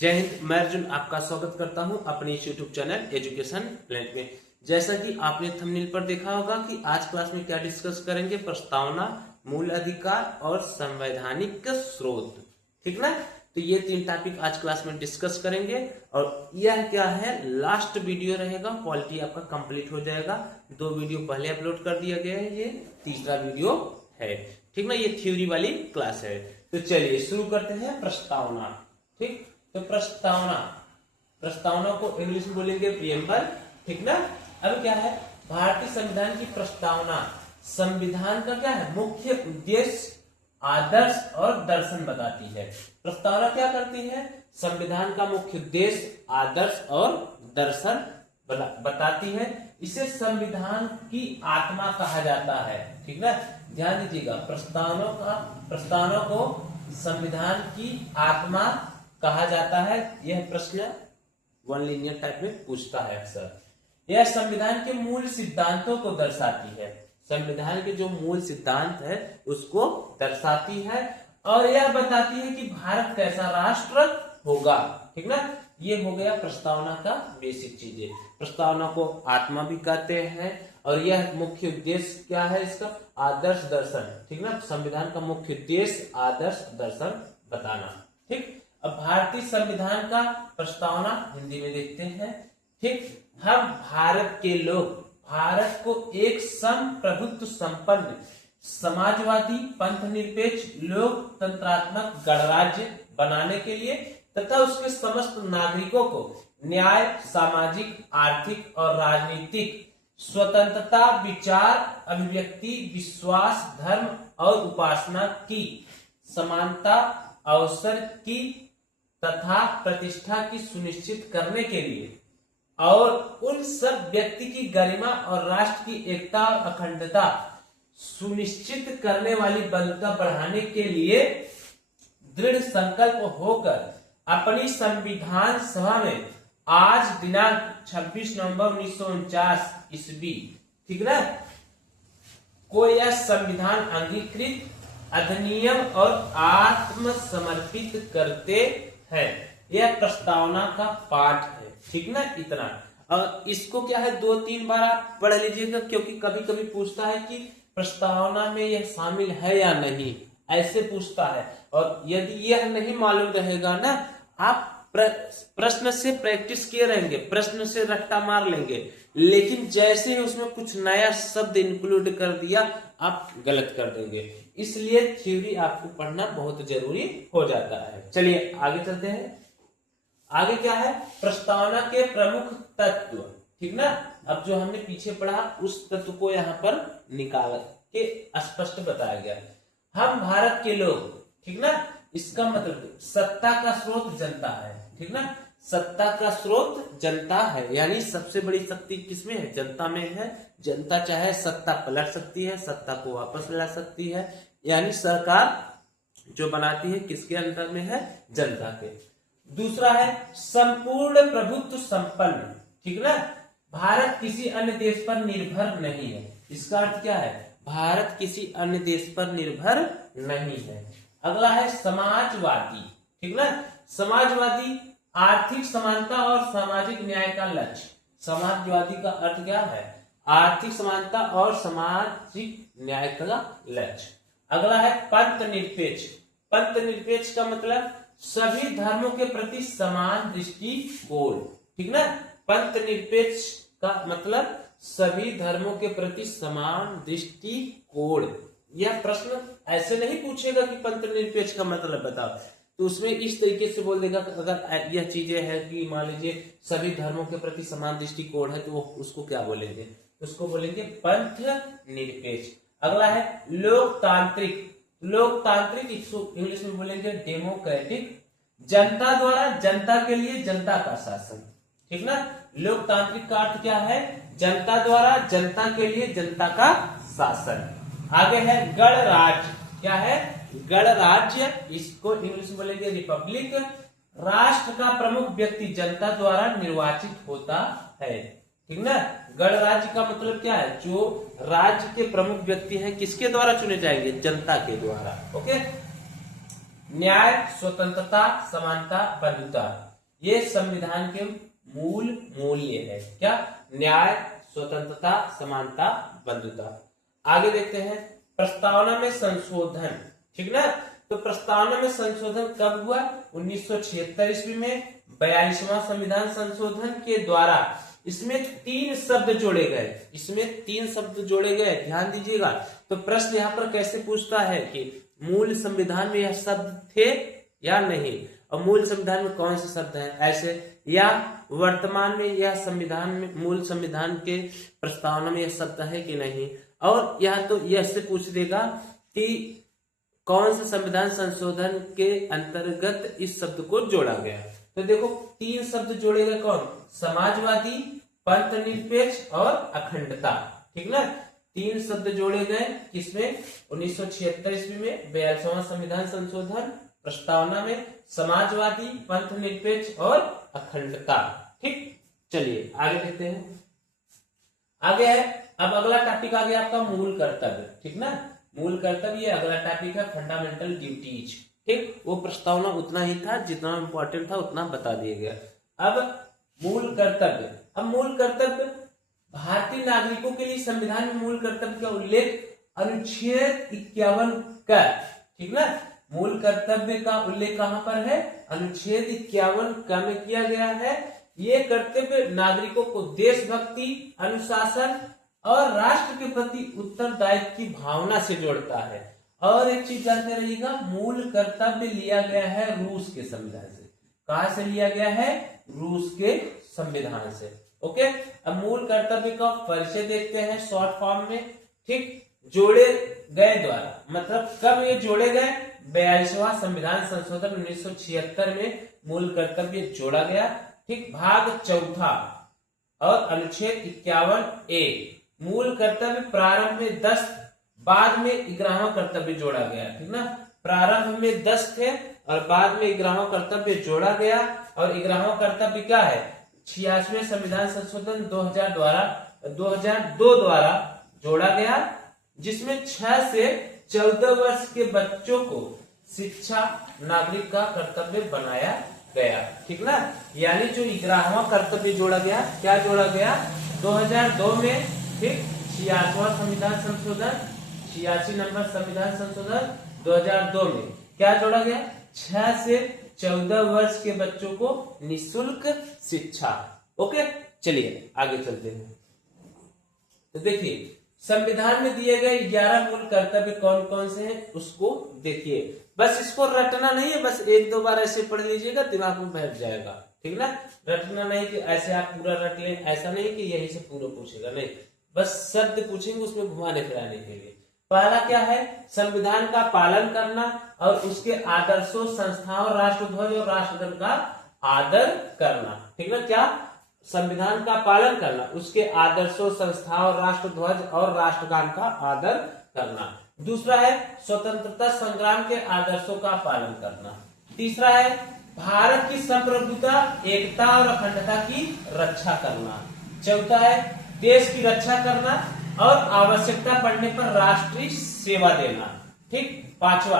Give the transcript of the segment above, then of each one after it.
जय हिंद। मैं अर्जुन आपका स्वागत करता हूं अपने इस यूट्यूब चैनल एजुकेशन प्लेनेट में। जैसा कि आपने थंबनेल पर देखा होगा कि आज क्लास में क्या डिस्कस करेंगे, प्रस्तावना, मूल अधिकार और संवैधानिक स्रोत। ठीक ना। तो ये तीन टॉपिक आज क्लास में डिस्कस करेंगे और यह क्या है, लास्ट वीडियो रहेगा। क्वालिटी आपका कंप्लीट हो जाएगा। 2 वीडियो पहले अपलोड कर दिया गया है, ये तीसरा वीडियो है। ठीक ना। ये थ्योरी वाली क्लास है। तो चलिए शुरू करते हैं। प्रस्तावना। ठीक, तो प्रस्तावना को इंग्लिश में बोलेंगे प्रियम्बल। ठीक ना। अब क्या है, भारतीय संविधान की प्रस्तावना संविधान का क्या है, मुख्य उद्देश्य, आदर्श और दर्शन बताती है। प्रस्तावना क्या करती है, संविधान का मुख्य उद्देश्य, आदर्श और दर्शन बताती है। इसे संविधान की आत्मा कहा जाता है। ठीक ना, ध्यान दीजिएगा। प्रस्तावना को संविधान की आत्मा कहा जाता है। यह प्रश्न वन लीनियर टाइप में पूछता है अक्सर। यह संविधान के मूल सिद्धांतों को दर्शाती है। संविधान के जो मूल सिद्धांत है उसको दर्शाती है और यह बताती है कि भारत कैसा राष्ट्र होगा। ठीक ना। ये हो गया प्रस्तावना का बेसिक चीजें। प्रस्तावना को आत्मा भी कहते हैं और यह मुख्य उद्देश्य क्या है इसका, आदर्श दर्शन। ठीक ना। संविधान का मुख्य उद्देश्य, आदर्श दर्शन बताना। ठीक। अब भारतीय संविधान का प्रस्तावना हिंदी में देखते हैं। ठीक, हम भारत के लोग भारत को एक संप्रभुत्व संपन्न, समाजवादी, पंथ निरपेक्ष, लोकतंत्रात्मक गणराज्य बनाने के लिए तथा उसके समस्त नागरिकों को न्याय, सामाजिक, आर्थिक और राजनीतिक स्वतंत्रता, विचार, अभिव्यक्ति, विश्वास, धर्म और उपासना की समानता, अवसर की तथा प्रतिष्ठा की सुनिश्चित करने के लिए और उन सब व्यक्ति की गरिमा और राष्ट्र की एकता और अखंडता सुनिश्चित करने वाली बलता बढ़ाने के लिए दृढ़ संकल्प होकर अपनी संविधान सभा में आज दिनांक 26 नवंबर 1949 ईस्वी, ठीक ना, को यह संविधान अंगीकृत, अधिनियम और आत्मसमर्पित करते हैं। यह प्रस्तावना का पाठ है। ठीक ना, इतना। और इसको क्या है, 2-3 बार आप पढ़ लीजिएगा क्योंकि कभी कभी पूछता है कि प्रस्तावना में यह शामिल है या नहीं, ऐसे पूछता है। और यदि यह नहीं मालूम रहेगा ना, आप प्रश्न से प्रैक्टिस किए रहेंगे, प्रश्न से रट्टा मार लेंगे, लेकिन जैसे ही उसमें कुछ नया शब्द इंक्लूड कर दिया आप गलत कर देंगे। इसलिए थ्योरी आपको पढ़ना बहुत जरूरी हो जाता है। चलिए आगे चलते हैं। आगे क्या है, प्रस्तावना के प्रमुख तत्व। ठीक ना। अब जो हमने पीछे पढ़ा उस तत्व को यहाँ पर निकाल के स्पष्ट बताया गया। हम भारत के लोग, ठीक ना, इसका मतलब सत्ता का स्रोत जनता है। ठीक ना, सत्ता का स्रोत जनता है, यानी सबसे बड़ी शक्ति किसमें है, जनता में है। जनता चाहे सत्ता पलट सकती है, सत्ता को वापस ला सकती है, यानी सरकार जो बनाती है किसके अंदर में है, जनता के। दूसरा है संपूर्ण प्रभुत्व संपन्न। ठीक ना, भारत किसी अन्य देश पर निर्भर नहीं है। इसका अर्थ क्या है, भारत किसी अन्य देश पर निर्भर नहीं है। अगला है समाजवादी। ठीक ना, समाजवादी आर्थिक समानता और सामाजिक न्याय का लक्ष्य। समाजवादी का अर्थ क्या है, आर्थिक समानता और सामाजिक न्याय का लक्ष्य। अगला है पंथ निरपेक्ष। पंथ निरपेक्ष का मतलब सभी धर्मों के प्रति समान दृष्टिकोण। ठीक ना, पंथ निरपेक्ष का मतलब सभी धर्मों के प्रति समान दृष्टिकोण। यह प्रश्न ऐसे नहीं पूछेगा कि पंथ निरपेक्ष का मतलब बताओ, तो उसमें इस तरीके से बोल देगा कि अगर यह चीजें है कि मान लीजिए सभी धर्मों के प्रति समान दृष्टिकोण है, तो वो उसको क्या बोलेंगे, उसको बोलेंगे पंथ निरपेक्ष। अगला है लोकतांत्रिक। लोकतांत्रिक इंग्लिश में बोलेंगे डेमोक्रेटिक। जनता द्वारा जनता के लिए जनता का शासन। ठीक ना, लोकतांत्रिक का अर्थ क्या है, जनता द्वारा जनता के लिए जनता का शासन। आगे है गणराज्य। क्या है, गणराज्य, इसको इंग्लिश में बोलेंगे रिपब्लिक। राष्ट्र का प्रमुख व्यक्ति जनता द्वारा निर्वाचित होता है। ठीक ना, गणराज्य का मतलब क्या है, जो राज्य के प्रमुख व्यक्ति हैं किसके द्वारा चुने जाएंगे, जनता के द्वारा। ओके। न्याय, स्वतंत्रता, समानता, बंधुता। ये संविधान के मूल मूल्य है। क्या? न्याय, स्वतंत्रता, समानता, बंधुता। आगे देखते हैं प्रस्तावना में संशोधन। ठीक ना? तो प्रस्तावना में संशोधन कब हुआ? 1976 ईस्वी में 42वां संविधान संशोधन के द्वारा इसमें 3 शब्द जोड़े गए। इसमें 3 शब्द जोड़े गए, ध्यान दीजिएगा। तो प्रश्न यहाँ पर कैसे पूछता है कि मूल संविधान में यह शब्द थे या नहीं, और मूल संविधान में कौन से शब्द हैं ऐसे, या वर्तमान में यह संविधान में मूल संविधान के प्रस्तावना में यह शब्द है कि नहीं। और यह तो यह से पूछ देगा कि कौन से संविधान संशोधन के अंतर्गत इस शब्द को जोड़ा गया। तो देखो 3 शब्द जोड़े गए, कौन? समाजवादी, पंथ निरपेक्ष और अखंडता। ठीक ना? 3 शब्द जोड़े गए किसमें? 1976 ईस्वी में 42वां संविधान संशोधन प्रस्तावना में समाजवादी, पंथ निरपेक्ष और अखंडता। ठीक, चलिए आगे देखते हैं। आगे है, अब अगला टॉपिक आ गया आपका मूल कर्तव्य। ठीक ना? मूल कर्तव्य ये अगला टॉपिक है, फंडामेंटल ड्यूटीज। ठीक, वो प्रस्तावना उतना ही था, जितना इंपॉर्टेंट था उतना बता दिया गया। अब मूल कर्तव्य। अब मूल कर्तव्य भारतीय नागरिकों के लिए संविधान में मूल कर्तव्य का उल्लेख अनुच्छेद 51 का। ठीक ना? मूल कर्तव्य का उल्लेख कहां पर है? अनुच्छेद 51 का में किया गया है। ये कर्तव्य नागरिकों को देशभक्ति, अनुशासन और राष्ट्र के प्रति उत्तरदायित्व की भावना से जोड़ता है। और एक चीज जानते रहिएगा, मूल कर्तव्य लिया गया है रूस के संविधान से। कहां से लिया गया है? रूस के संविधान से। ओके, अब मूल कर्तव्य का परिचय देखते हैं शॉर्ट फॉर्म में। ठीक, जोड़े गए द्वारा, मतलब कब ये जोड़े गए? 42वां संविधान संशोधन 1976 में मूल कर्तव्य जोड़ा गया। ठीक, भाग 4 और अनुच्छेद 51A। मूल कर्तव्य प्रारंभ में 10, बाद में 11वां कर्तव्य जोड़ा गया। ठीक ना? प्रारंभ में 10 थे और बाद में 11वां कर्तव्य जोड़ा गया। और 11वां कर्तव्य क्या है? 86वें संविधान संशोधन 2002 द्वारा जोड़ा गया, जिसमें 6 से 14 वर्ष के बच्चों को शिक्षा नागरिक का कर्तव्य बनाया गया। ठीक ना? यानी जो 11वां कर्तव्य जोड़ा गया, क्या जोड़ा गया? 2002 में। ठीक, 86वां संविधान संशोधन, 86 नंबर संविधान संशोधन 2002 में क्या जोड़ा गया? 6 से 14 वर्ष के बच्चों को निःशुल्क शिक्षा। ओके, चलिए आगे चलते हैं। तो देखिए संविधान में दिए गए 11 मूल कर्तव्य कौन कौन से हैं उसको देखिए। बस इसको रटना नहीं है, बस 1-2 बार ऐसे पढ़ लीजिएगा, दिमाग में बैठ जाएगा। ठीक ना? रटना नहीं कि ऐसे आप पूरा रट लें, ऐसा नहीं कि यही से पूरा पूछेगा, नहीं, बस शब्द पूछेंगे उसमें घुमाने फिराने के लिए। पहला क्या है? संविधान का पालन करना और उसके आदर्शों, संस्थाओं, राष्ट्रध्वज और राष्ट्रगान का आदर करना। ठीक ना? क्या? संविधान का पालन करना, उसके आदर्शों, संस्थाओं, राष्ट्रध्वज और राष्ट्रगान का आदर करना। दूसरा है स्वतंत्रता संग्राम के आदर्शों का पालन करना। तीसरा है भारत की संप्रभुता, एकता और अखंडता की रक्षा करना। चौथा है देश की रक्षा करना और आवश्यकता पड़ने पर राष्ट्रीय सेवा देना। ठीक, पांचवा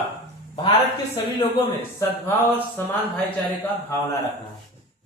भारत के सभी लोगों में सद्भाव और समान भाईचारे का भावना रखना।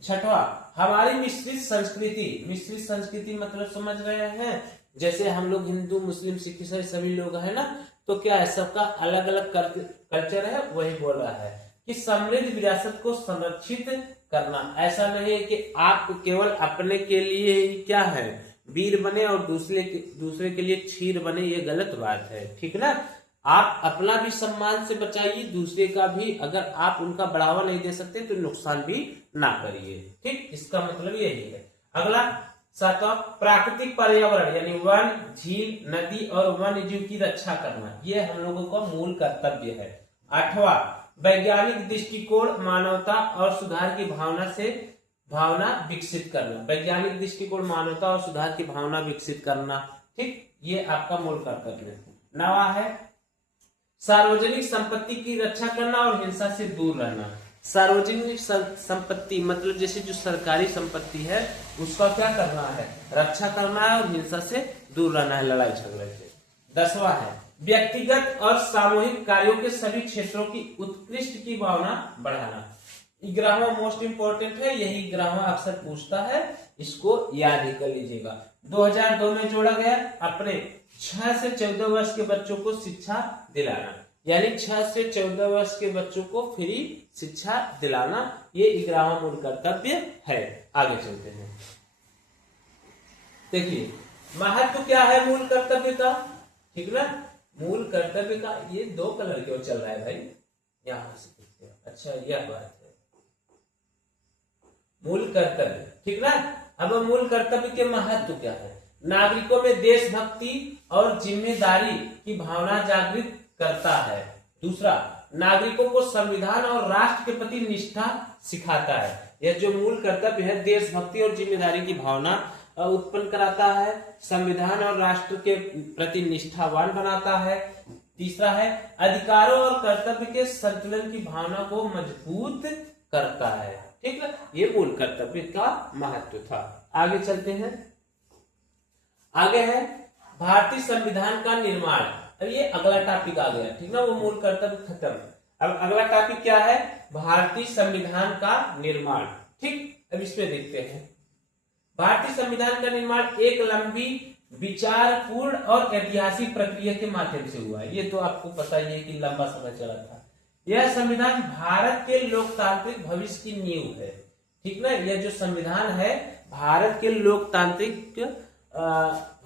छठवा हमारी मिश्रित संस्कृति। मिश्रित संस्कृति मतलब समझ रहे हैं, जैसे हम लोग हिंदू, मुस्लिम, सिख, ईसाई सभी लोग है ना, तो क्या है, सबका अलग अलग कल्चर है, वही बोल रहा है कि समृद्ध विरासत को संरक्षित करना। ऐसा नहीं है कि आप केवल अपने के लिए ही क्या है वीर बने और दूसरे के लिए क्षीर बने, ये गलत बात है। ठीक ना? आप अपना भी सम्मान से बचाइए, दूसरे का भी। अगर आप उनका बढ़ावा नहीं दे सकते तो नुकसान भी ना करिए। ठीक, इसका मतलब यही है। अगला 7वां प्राकृतिक पर्यावरण यानी वन, झील, नदी और वन्य जीव की रक्षा करना, ये हम लोगों का मूल कर्तव्य है। 8वां वैज्ञानिक दृष्टिकोण, मानवता और सुधार की भावना विकसित करना। वैज्ञानिक दृष्टिकोण, मानवता और सुधार की भावना विकसित करना। ठीक, ये आपका मूल कर्तव्य है। 9वां है सार्वजनिक संपत्ति की रक्षा करना और हिंसा से दूर रहना। सार्वजनिक संपत्ति मतलब जैसे जो सरकारी संपत्ति है उसका क्या करना है? रक्षा करना है और हिंसा से दूर रहना है, लड़ाई झगड़े से। 10वां है व्यक्तिगत और सामूहिक कार्यों के सभी क्षेत्रों की उत्कृष्ट की भावना बढ़ाना। ग्रामा मोस्ट इंपोर्टेंट है, यही ग्रामा अक्सर पूछता है, इसको याद ही कर लीजिएगा। 2002 में जोड़ा गया अपने 6 से 14 वर्ष के बच्चों को शिक्षा दिलाना, यानी 6 से 14 वर्ष के बच्चों को फ्री शिक्षा दिलाना, ये ग्रामा मूल कर्तव्य है। आगे चलते हैं। देखिए महत्व क्या है मूल कर्तव्य का, ठीक ना। मूल कर्तव्य का ये 2 कलर क्यों चल रहा है भाई, यहां से अच्छा यह बात है मूल कर्तव्य, ठीक ना। अब मूल कर्तव्य के महत्व क्या है, नागरिकों में देशभक्ति और जिम्मेदारी की भावना जागृत करता है। दूसरा, नागरिकों को संविधान और राष्ट्र के प्रति निष्ठा सिखाता है। यह जो मूल कर्तव्य है देशभक्ति और जिम्मेदारी की भावना उत्पन्न कराता है, संविधान और राष्ट्र के प्रति निष्ठावान बनाता है। तीसरा है अधिकारों और कर्तव्य के संतुलन की भावना को मजबूत करता है, ठीक है। ये मूल कर्तव्य का महत्व था। आगे चलते हैं। आगे है भारतीय संविधान का निर्माण। अब ये अगला टॉपिक आ गया, ठीक ना, वो मूल कर्तव्य खत्म। अब अगला टॉपिक क्या है, भारतीय संविधान का निर्माण, ठीक। अब इसमें देखते हैं। भारतीय संविधान का निर्माण एक लंबी विचारपूर्ण और ऐतिहासिक प्रक्रिया के माध्यम से हुआ है। ये तो आपको पता ही है कि लंबा समय चला था। यह संविधान भारत के लोकतांत्रिक भविष्य की नींव है, ठीक ना। यह जो संविधान है भारत के लोकतांत्रिक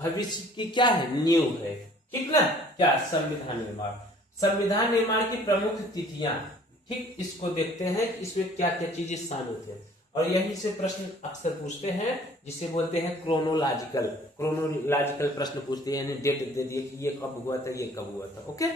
भविष्य की क्या है, नींव है, ठीक ना। क्या संविधान निर्माण, संविधान निर्माण की प्रमुख तिथियां, ठीक, इसको देखते हैं इसमें क्या क्या चीजें शामिल थे। और यही से प्रश्न अक्सर पूछते हैं जिसे बोलते हैं क्रोनोलॉजिकल प्रश्न पूछते हैं, यानी डेट दे दिए कि ये कब हुआ था, ये कब हुआ था। ओके,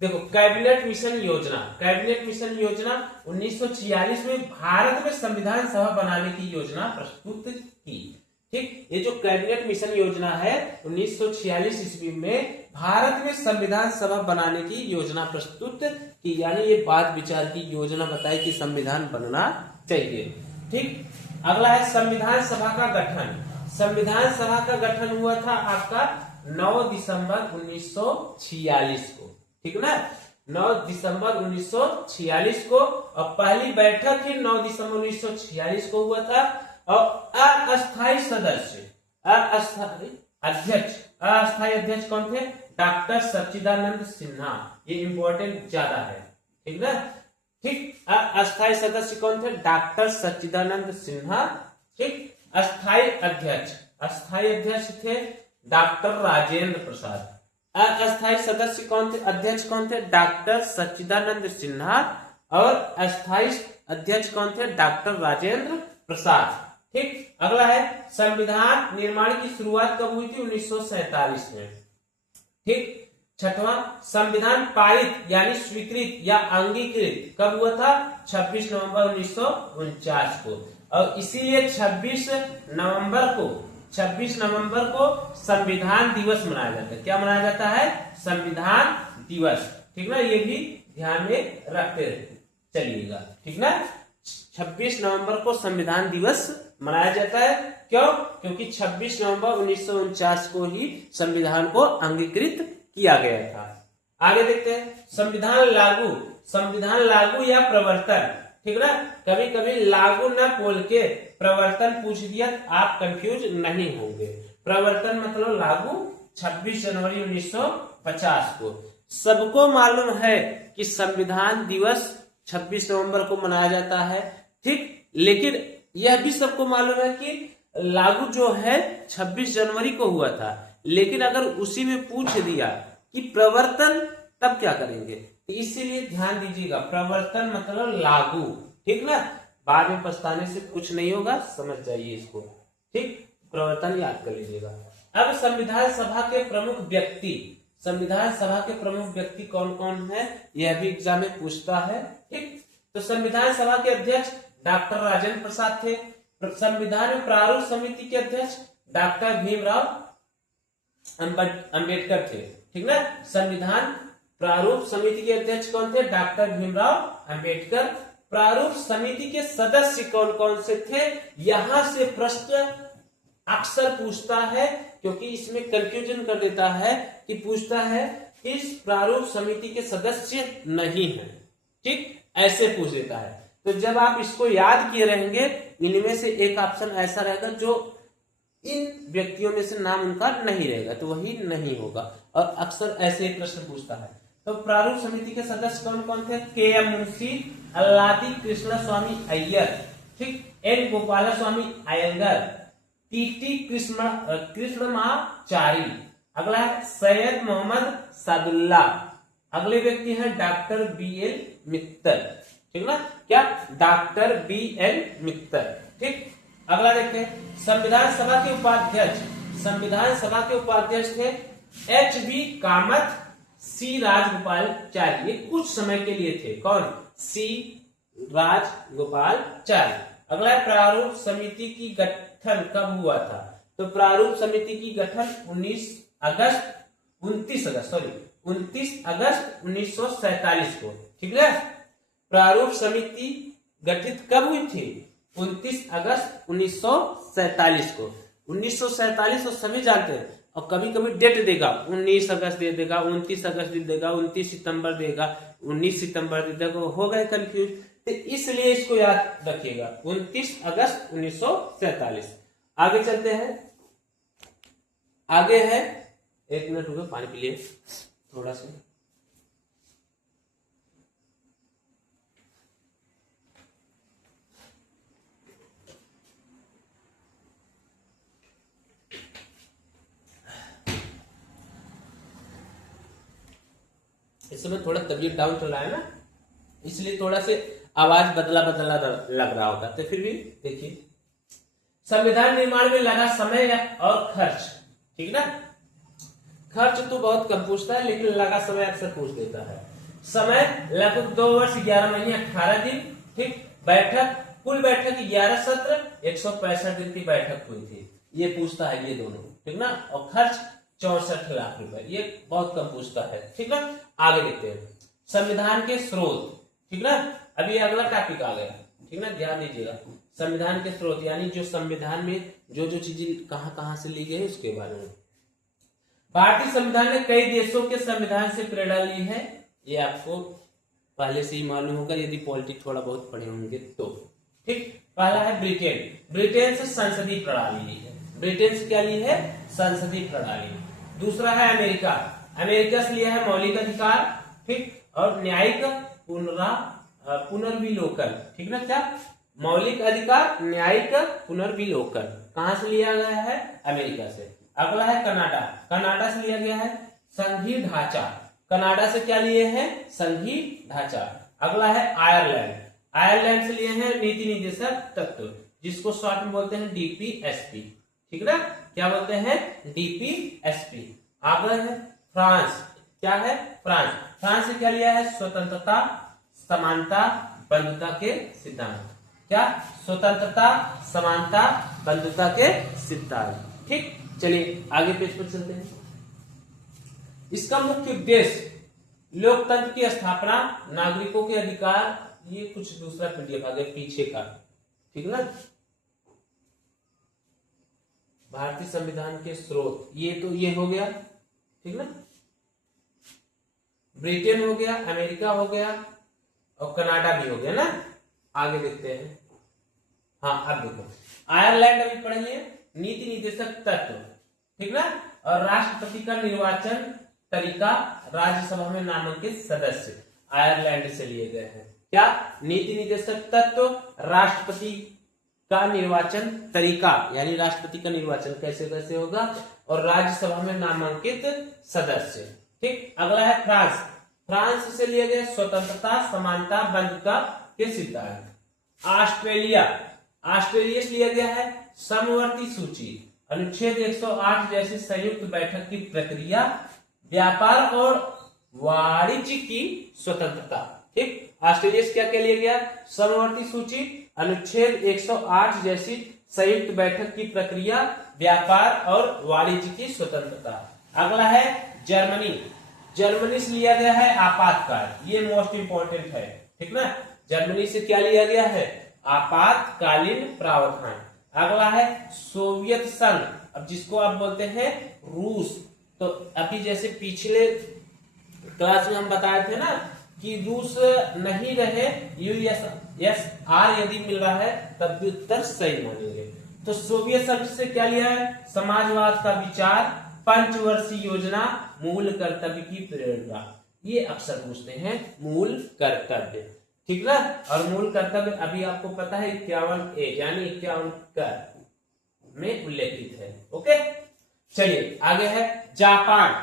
देखो कैबिनेट मिशन योजना, कैबिनेट मिशन योजना 1946 में भारत में संविधान सभा बनाने की योजना प्रस्तुत की, ठीक। ये जो कैबिनेट मिशन योजना है 1946 ईस्वी में भारत में संविधान सभा बनाने की योजना प्रस्तुत की, यानी ये बात विचार की योजना बताई कि संविधान बनना चाहिए, ठीक। अगला है संविधान सभा का गठन। संविधान सभा का गठन हुआ था आपका 9 दिसंबर 1946 को, ठीक ना, 9 दिसंबर 1946 को। और पहली बैठक ही 9 दिसंबर 1946 को हुआ था। और अस्थायी सदस्य, अस्थायी अध्यक्ष कौन थे, डॉक्टर सच्चिदानंद सिन्हा। ये इंपॉर्टेंट ज्यादा है, ठीक ना, ठीक। अस्थायी सदस्य कौन थे, डॉक्टर सच्चिदानंद सिन्हा, ठीक। अस्थायी अध्यक्ष थे डॉक्टर राजेंद्र प्रसाद। अस्थायी सदस्य कौन थे, अध्यक्ष कौन थे, डॉक्टर सच्चिदानंद सिन्हा। और अस्थायी अध्यक्ष कौन थे, डॉक्टर राजेंद्र प्रसाद, ठीक। अगला है संविधान निर्माण की शुरुआत कब हुई थी, 1947 में, ठीक। छठवां, संविधान पारित यानी स्वीकृत या अंगीकृत कब हुआ था, 26 नवंबर 1949 को। और इसीलिए 26 नवंबर को संविधान दिवस मनाया जाता है। क्या मनाया जाता है, संविधान दिवस, ठीक ना। ये भी ध्यान में रखते चलिएगा, ठीक ना। 26 नवंबर को संविधान दिवस मनाया जाता है, क्यों, क्योंकि 26 नवंबर 1949 को ही संविधान को अंगीकृत किया गया था। आगे देखते हैं संविधान लागू या प्रवर्तन, ठीक ना। कभी कभी लागू न बोल के प्रवर्तन पूछ दिया, आप कंफ्यूज नहीं होंगे। प्रवर्तन मतलब लागू 26 जनवरी 1950 को। सबको मालूम है कि संविधान दिवस 26 नवंबर को मनाया जाता है, ठीक। लेकिन यह भी सबको मालूम है कि लागू जो है 26 जनवरी को हुआ था। लेकिन अगर उसी में पूछ दिया कि प्रवर्तन, तब क्या करेंगे, तो इसीलिए ध्यान दीजिएगा, प्रवर्तन मतलब लागू, ठीक ना। बाद में पछताने से कुछ नहीं होगा, समझ जाइए इसको, ठीक। प्रवर्तन याद कर लीजिएगा। अब संविधान सभा के प्रमुख व्यक्ति कौन कौन है, यह भी एग्जाम में पूछता है, ठीक। तो संविधान सभा के अध्यक्ष डॉक्टर राजेंद्र प्रसाद थे। संविधान प्रारूप समिति के अध्यक्ष डॉक्टर भीमराव अंबेडकर थे, ठीक ना। संविधान प्रारूप समिति के अध्यक्ष कौन थे, डॉक्टर भीमराव अंबेडकर। प्रारूप समिति के सदस्य कौन कौन से थे, यहां से प्रश्न अक्सर पूछता है, क्योंकि इसमें कंफ्यूजन कर देता है कि पूछता है इस प्रारूप समिति के सदस्य नहीं है, ठीक, ऐसे पूछ देता है। तो जब आप इसको याद किए रहेंगे, इनमें से एक ऑप्शन ऐसा रहेगा जो इन व्यक्तियों में से नाम उनका नहीं रहेगा, तो वही नहीं होगा। और अक्सर ऐसे ही प्रश्न पूछता है। तो प्रारूप समिति के सदस्य कौन कौन थे? के.एम. मुंशी, अल्लादी कृष्ण स्वामी अय्यर, ठीक, एन. गोपाल स्वामी अयंगर, टी.टी. कृष्णमाचारी, अगला है सैयद मोहम्मद सादुल्ला, अगले व्यक्ति हैं डॉक्टर बी.एल. मित्तल, ठीक ना, क्या? Doctor BL. मित्तल, ठीक। अगला देखते हैं संविधान सभा के उपाध्यक्ष। संविधान सभा के उपाध्यक्ष थे एच.बी. कामत, सी. राजगोपालचारी, ये कुछ समय के लिए थे। कौन? सी. राजगोपालचारी। अगला है प्रारूप समिति की गठन कब हुआ था? तो प्रारूप समिति की गठन 29 अगस्त 1947 को, ठीक है। प्रारूप समिति गठित कब हुई थी? 29 अगस्त 1947 को। 1947 तो सभी जानते हैं, और कभी कभी डेट देगा, 19 अगस्त दे देगा, 29 अगस्त दे देगा, 29 सितंबर देगा, 19 सितंबर दे देगा, हो गए कंफ्यूज। तो इसलिए इसको याद रखिएगा, 29 अगस्त 1947। आगे चलते हैं। आगे है, एक मिनट रुको, पानी पी लिए थोड़ा सा। इस समय थोड़ा तबीयत डाउन चल रहा है ना, इसलिए थोड़ा से आवाज बदला बदला लग रहा होगा, तो फिर भी देखिए। संविधान निर्माण में लगा समय और खर्च, ठीक ना। खर्च तो बहुत कम पूछता है, लेकिन लगा समय अक्सर पूछ देता है। समय लगभग 2 वर्ष 11 महीने 18 दिन, ठीक। बैठक, कुल बैठक 11 सत्र, 165 दिन की बैठक हुई थी, ये पूछता है, ये दोनों, ठीक ना। और खर्च 64 लाख रुपए, ये बहुत कम पूछता है, ठीक ना। आगे देखते हैं संविधान के स्रोत, ठीक ना। अभी अगला टॉपिक आ गया, ठीक ना, ध्यान दीजिएगा। संविधान के स्रोत यानी जो संविधान में जो जो चीजें कहां कहां से ली गई उसके बारे में। भारतीय संविधान ने कई देशों के संविधान से प्रेरणा ली है, ये आपको पहले से ही मालूम होगा यदि पॉलिटिक्स थोड़ा बहुत पढ़े होंगे तो, ठीक। पहला है ब्रिटेन। ब्रिटेन से संसदीय प्रणाली ली है। ब्रिटेन से क्या ली है? संसदीय प्रणाली। दूसरा है अमेरिका। अमेरिका से लिया है मौलिक अधिकार, ठीक, और न्यायिक पुनर्विलोकन, ठीक ना। क्या? मौलिक अधिकार, न्यायिक पुनर्विलोकन कहां से लिया गया है? अमेरिका से। अगला है कनाडा। कनाडा से लिया गया है संघीय ढांचा। कनाडा से क्या लिए हैं? संघीय ढांचा। अगला है आयरलैंड। आयरलैंड से लिए हैं नीति निर्देशक तत्व, जिसको शॉर्ट में बोलते हैं डीपीएसपी, ठीक ना। क्या बोलते हैं? डीपीएसपी। अगला है फ्रांस। क्या है? फ्रांस। फ्रांस से क्या लिया है? स्वतंत्रता, समानता, बंधुता के सिद्धांत। क्या? स्वतंत्रता, समानता, बंधुता के सिद्धांत, ठीक। चलिए आगे पेज पर चलते हैं। इसका मुख्य उद्देश्य लोकतंत्र की स्थापना, नागरिकों के अधिकार, ये कुछ दूसरा पीडीएफ आ गया पीछे का, ठीक ना। भारतीय संविधान के स्रोत, ये तो ये हो गया, ठीक ना। ब्रिटेन हो गया, अमेरिका हो गया और कनाडा भी हो गया ना। आगे देखते हैं। हाँ, अब देखो आयरलैंड अभी पढ़िए, नीति निर्देशक तत्व, ठीक ना। और राष्ट्रपति का निर्वाचन तरीका, राज्यसभा में नामांकित सदस्य आयरलैंड से लिए गए हैं। क्या? नीति निर्देशक तत्व, राष्ट्रपति का निर्वाचन तरीका, यानी राष्ट्रपति का निर्वाचन कैसे कैसे होगा, और राज्यसभा में नामांकित सदस्य, ठीक। अगला है फ्रांस। फ्रांस से लिया गया स्वतंत्रता, समानता, बंधुता के सिद्धांत। ऑस्ट्रेलिया। ऑस्ट्रेलिया से लिया गया है समवर्ती सूची, अनुच्छेद 108 जैसी संयुक्त बैठक की प्रक्रिया, व्यापार और वाणिज्य की स्वतंत्रता, ठीक। ऑस्ट्रेलिया से क्या क्या लिया गया? समवर्ती सूची, अनुच्छेद 108 जैसी संयुक्त बैठक की प्रक्रिया, व्यापार और वाणिज्य की स्वतंत्रता। अगला है जर्मनी। जर्मनी से लिया गया है आपातकाल, ये मोस्ट इंपॉर्टेंट है, ठीक ना। जर्मनी से क्या लिया गया है? आपातकालीन प्रावधान। अगला है सोवियत संघ, अब जिसको आप बोलते हैं रूस। तो अभी जैसे पिछले क्लास में हम बताए थे ना कि रूस नहीं रहे, यूएसएसआर यदि मिल रहा है तब भी उत्तर सही मानेंगे। तो सोवियत संघ से क्या लिया है? समाजवाद का विचार, पंचवर्षीय योजना, मूल कर्तव्य की प्रेरणा। ये अक्सर पूछते हैं मूल कर्तव्य, ठीक ना। और मूल कर्तव्य अभी आपको पता है 51A यानी 51 कर में उल्लेखित है। ओके, चलिए आगे है जापान।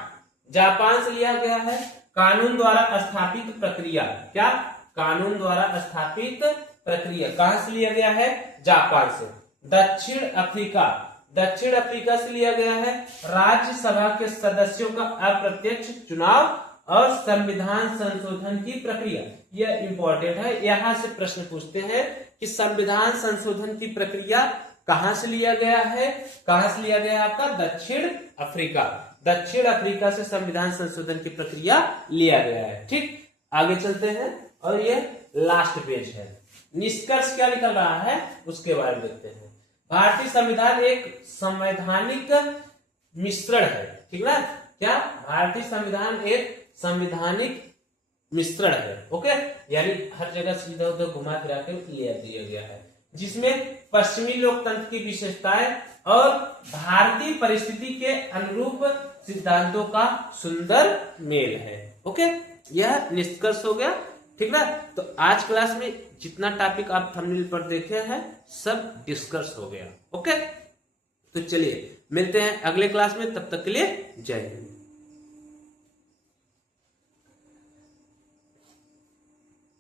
जापान से लिया गया है कानून द्वारा स्थापित प्रक्रिया। क्या? कानून द्वारा स्थापित प्रक्रिया। कहां से लिया गया है? जापान से। दक्षिण अफ्रीका, दक्षिण अफ्रीका से लिया गया है राज्यसभा के सदस्यों का अप्रत्यक्ष चुनाव और संविधान संशोधन की प्रक्रिया। यह इंपॉर्टेंट है, यहां से प्रश्न पूछते हैं कि संविधान संशोधन की प्रक्रिया कहां से लिया गया है? कहां से लिया गया है आपका? दक्षिण अफ्रीका। दक्षिण अफ्रीका से संविधान संशोधन की प्रक्रिया लिया गया है। ठीक, आगे चलते हैं और ये लास्ट पेज है। निष्कर्ष क्या निकल रहा है उसके बारे में देखते हैं। भारतीय संविधान एक संवैधानिक मिश्रण है, ठीक ना। क्या? भारतीय संविधान एक संवैधानिक मिश्रण है। ओके, यानी हर जगह सीधा उधर घुमा फिरा के ले दिया गया है, जिसमें पश्चिमी लोकतंत्र की विशेषताएं और भारतीय परिस्थिति के अनुरूप सिद्धांतों का सुंदर मेल है। ओके, यह निष्कर्ष हो गया, ठीक ना। तो आज क्लास में जितना टॉपिक आप थंबनेल पर देखे हैं सब डिस्कस हो गया। ओके, तो चलिए मिलते हैं अगले क्लास में, तब तक के लिए जय हिंद।